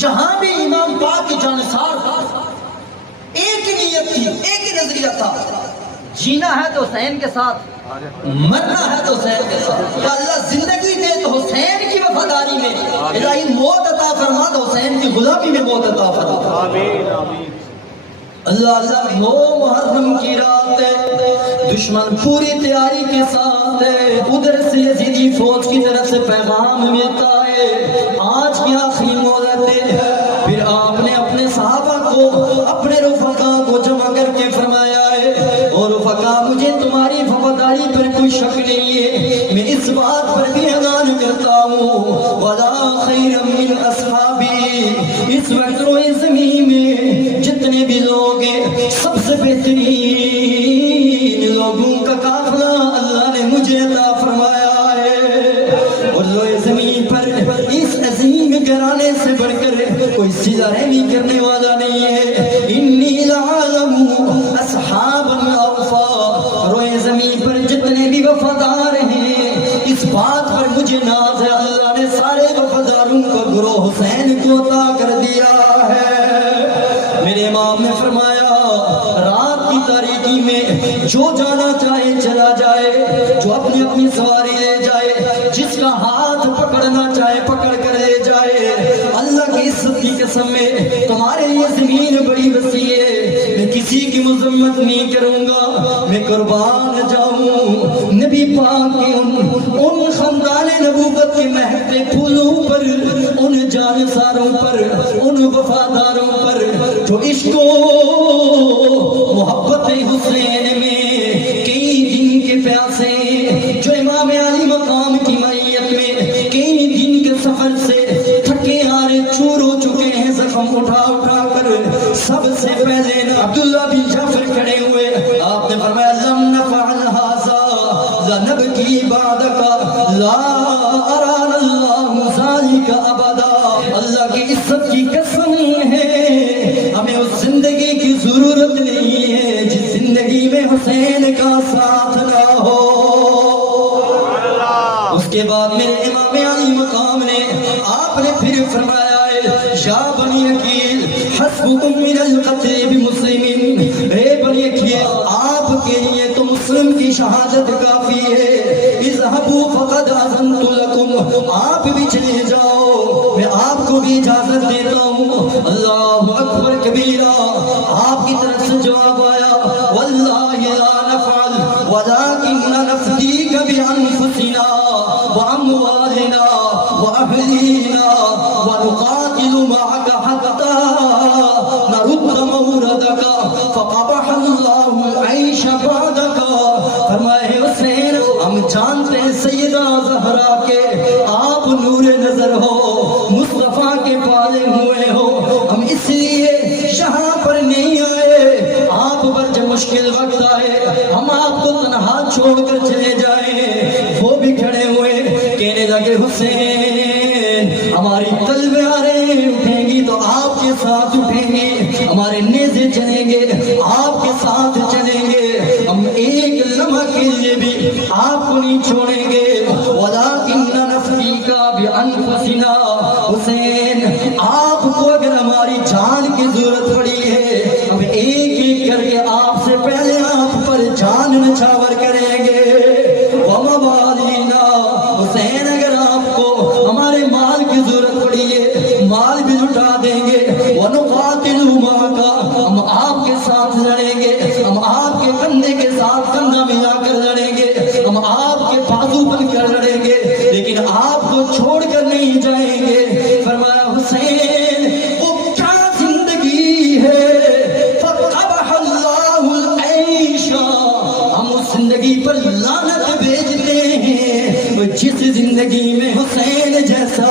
یہاں بھی امام پاک کے جانثار تھا، ایک ہی نیت تھی، ایک ہی نظریہ تھا، جینا ہے تو حسین کے ساتھ، مرنا ہے تو حسین کے ساتھ۔ یا اللہ زندگی دے تو حسین کی وفاداری میں، الہی موت عطا فرما تو حسین کی غلامی میں موت عطا فرما۔ آمین آمین۔ اللہ اللہ 9 محرم کی رات ہے، دشمن پوری تیاری کے ساتھ ہے، ادھر سے یزیدی فوج کی طرف سے پیغام ملتا ہے آج کی آخری مہلت ہے۔ پھر آپ نے اپنے صحابہ کو، اپنے رفقا کو جمع کر کے فرمایا ہے، اور رفقا مجھے تمہاری وفاداری پر کوئی شک نہیں ہے، میں اس بات پر بھی اعلان کرتا ہوں وَلَا خَيْرًا مِّنْ أَصْحَابِي، اس وقت روئے زمین میں جتنے بھی لوگ ہیں سب سے بہترین لوگوں کا قافلہ اللہ نے مجھے عطا فرمایا ہے، اور روئے زمین پر اس عظیم گھرانے سے بڑھ کر کوئی صلہ رحمی کرنے والا نہیں ہے۔ انی لعالم اصحاب الاوفا، روئے زمین پر جتنے بھی وفادار ہیں اس بات پر مجھے ناز ہے، اللہ نے سارے وفاداروں کو گروہ حسین کو عطا کر دیا ہے۔ میرے امام نے فرمایا رات کی تاریکی میں جو جانا چاہے چلا جائے، جو اپنی اپنی سواری لے جائے، جس کا ہاتھ پکڑنا چاہے پکڑ کر لے جائے، اللہ کی عزت کی قسم میں تمہارے لیے زمین بڑی وسیع ہے، میں کسی کی مذمت نہیں کروں گا، میں قربان جاؤں نبی پاک کے ان خاندان نبوت کے مہکتے پھولوں پر، ان جانثاروں پر، ان وفاداروں پر جو عشق و محبت حسین میں کئی دن کے پیاسے، جو امام علی مقام کی معیت میں کئی دن کے سفر سے تھکے ہارے چور ہو چکے ہیں، زخم اٹھا اٹھا کر سب سے پہلے عبداللہ بن جعفر کھڑے ہوئے، آپ نے فرمایا لم نفعل ھذا لنبکی بعدک لا ارانا اللہ ذلک ابدا، اللہ کی عزت کی قسم ہے ہمیں اس زندگی کی ضرورت نہیں ہے جس زندگی میں حسین کا ساتھ نہ ہو۔ اس کے بعد میرے امام علی مقام نے، آپ نے پھر فرمایا ہے یا بنی عقیل حسبکم من القتل بمسلم، اے بنی عقیل آپ کے لیے تو مسلم کی شہادت کافی ہے، اذهبوا فقد اذنت لكم، آپ بھی چلے جاؤ میں آپ کو بھی اجازت دیتا ہوں۔ اللہ اکبر کبیرہ، آپ کی طرف سے جواب آیا واللہ لا نفعل ولكن نفديك بانفسنا واموالنا واهلينا ونقاتل معك حتى نرد موردك فقبح الله العيش بعدك۔ فرمائے حسین ہم جانتے ہیں سیدہ زہرا کے آپ نور نظر ہو، مصطفیٰ کے پالے ہوئے ہو، ہم اس لیے یہاں پر نہیں آئے، آپ پر جب مشکل وقت آئے ہم آپ کو تنہا چھوڑ کر چلے جائیں۔ وہ بھی کھڑے ہوئے کہنے لگے حسین ہماری تلواریں اٹھیں گی تو آپ کے ساتھ اٹھیں گی، ہمارے نیزے چلیں گے آپ کے ساتھ چلیں گے، ہم ایک لمحہ کے لیے بھی آپ کو نہیں چھوڑیں گے۔ وَلَٰكِنَّ نَفْدِيكَ بِأَنفُسِنَا، حسین آپ کو اگر ہماری جان کی ضرورت پڑی ہے ہم ایک ایک کر کے آپ سے پہلے آپ پر جان نچھاور کریں گے۔ وَمَوَالِينَا، حسین اگر آپ کو ہمارے مال کی ضرورت پڑی ہے مال بھی لٹا دیں گے۔ وَنُقَاتِلُ مَعَكَ، ہم آپ کے ساتھ لڑیں گے، ہم آپ کے کندھے کے ساتھ کندھا ملا کر لڑیں گے، ہم آپ کے بازو بن کر لڑیں گے، لیکن آپ کو چھوڑ کر نہیں جائیں گے۔ فرمایا حسین وہ کیا زندگی ہے، فَقَبَحَ اللَّهُ الْعَيْشَ، ہم اس زندگی پر لعنت بھیجتے ہیں جس زندگی میں حسین جیسا